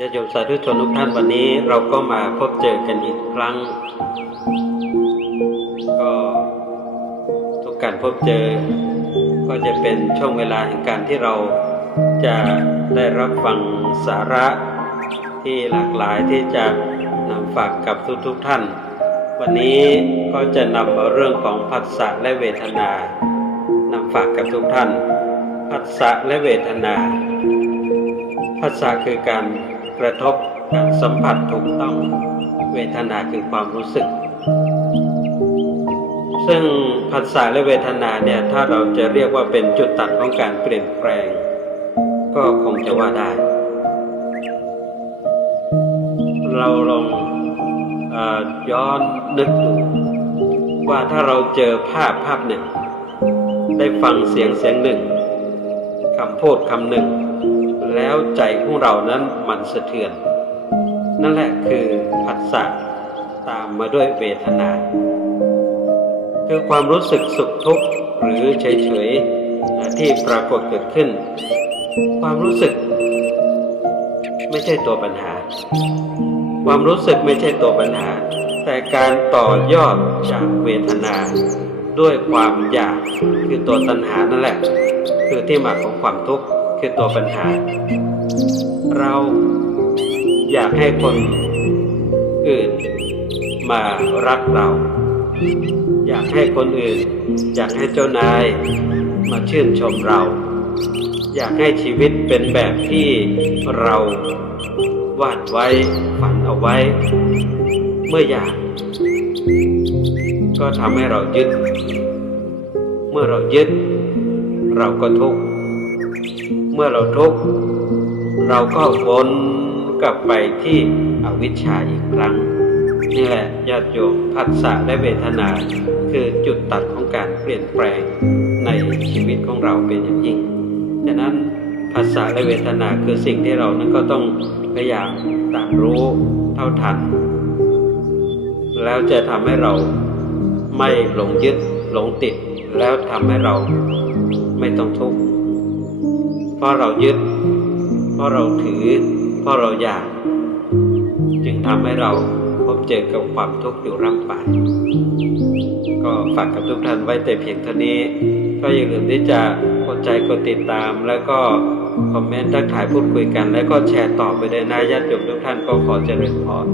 ญาติโยมสาธุชนทุกท่านวันนี้เราก็มาพบเจอกันอีกครั้งก็ทุกการพบเจอก็จะเป็นช่วงเวลาแห่งการที่เราจะได้รับฟังสาระที่หลากหลายที่จะนำฝากกับทุกท่านวันนี้ก็จะนำเอาเรื่องของผัสสะและเวทนานำฝากกับทุกท่านผัสสะและเวทนาผัสสะคือการกระทบการสัมผัสถูกต้องเวทนาคือความรู้สึกซึ่งผัสสะและเวทนาเนี่ยถ้าเราจะเรียกว่าเป็นจุดตัดของการเปลี่ยนแปลงก็คงจะว่าได้เราลองย้อนนึกดูว่าถ้าเราเจอภาพหนึ่งได้ฟังเสียงหนึ่งคำพูดคำหนึ่งแล้วใจของเรานั้นมันสะเทือนนั่นแหละคือผัสสะตามมาด้วยเวทนาคือความรู้สึกสุขทุกข์หรือเฉยๆที่ปรากฏเกิดขึ้นความรู้สึกไม่ใช่ตัวปัญหาความรู้สึกไม่ใช่ตัวปัญหาแต่การต่อยอดจากเวทนาด้วยความอยากคือตัวตัณหานั่นแหละคือที่มาของความทุกข์คือตัวปัญหาเราอยากให้คนอื่นมารักเราอยากให้คนอื่นอยากให้เจ้านายมาชื่นชมเราอยากให้ชีวิตเป็นแบบที่เราวาดไว้ฝันเอาไว้เมื่ออยากก็ทำให้เรายึดเมื่อเรายึดเราก็ทุกข์เมื่อเราทุกข์เราก็วนกลับไปที่อวิชชาอีกครั้งนี่แหละญาติโยมผัสสะและเวทนาคือจุดตัดของการเปลี่ยนแปลงในชีวิตของเราเป็นอย่างยิ่งฉะนั้นผัสสะและเวทนาคือสิ่งที่เรานั้นก็ต้องพยายามตามรู้เท่าทันแล้วจะทำให้เราไม่หลงยึดหลงติดแล้วทำให้เราไม่ต้องทุกข์เพราะเรายึดเพราะเราถือเพราะเราอยากจึงทำให้เราพบเจอกับความทุกข์อยู่ร่ำไปก็ฝากกับทุกท่านไว้แต่เพียงเท่านี้ก็อย่าลืมที่จะกดใจกดติดตามแล้วก็คอมเมนต์ทักทายพูดคุยกันแล้วก็แชร์ต่อไปเลยนะญาติโยมทุกท่านก็ขอเจริญพร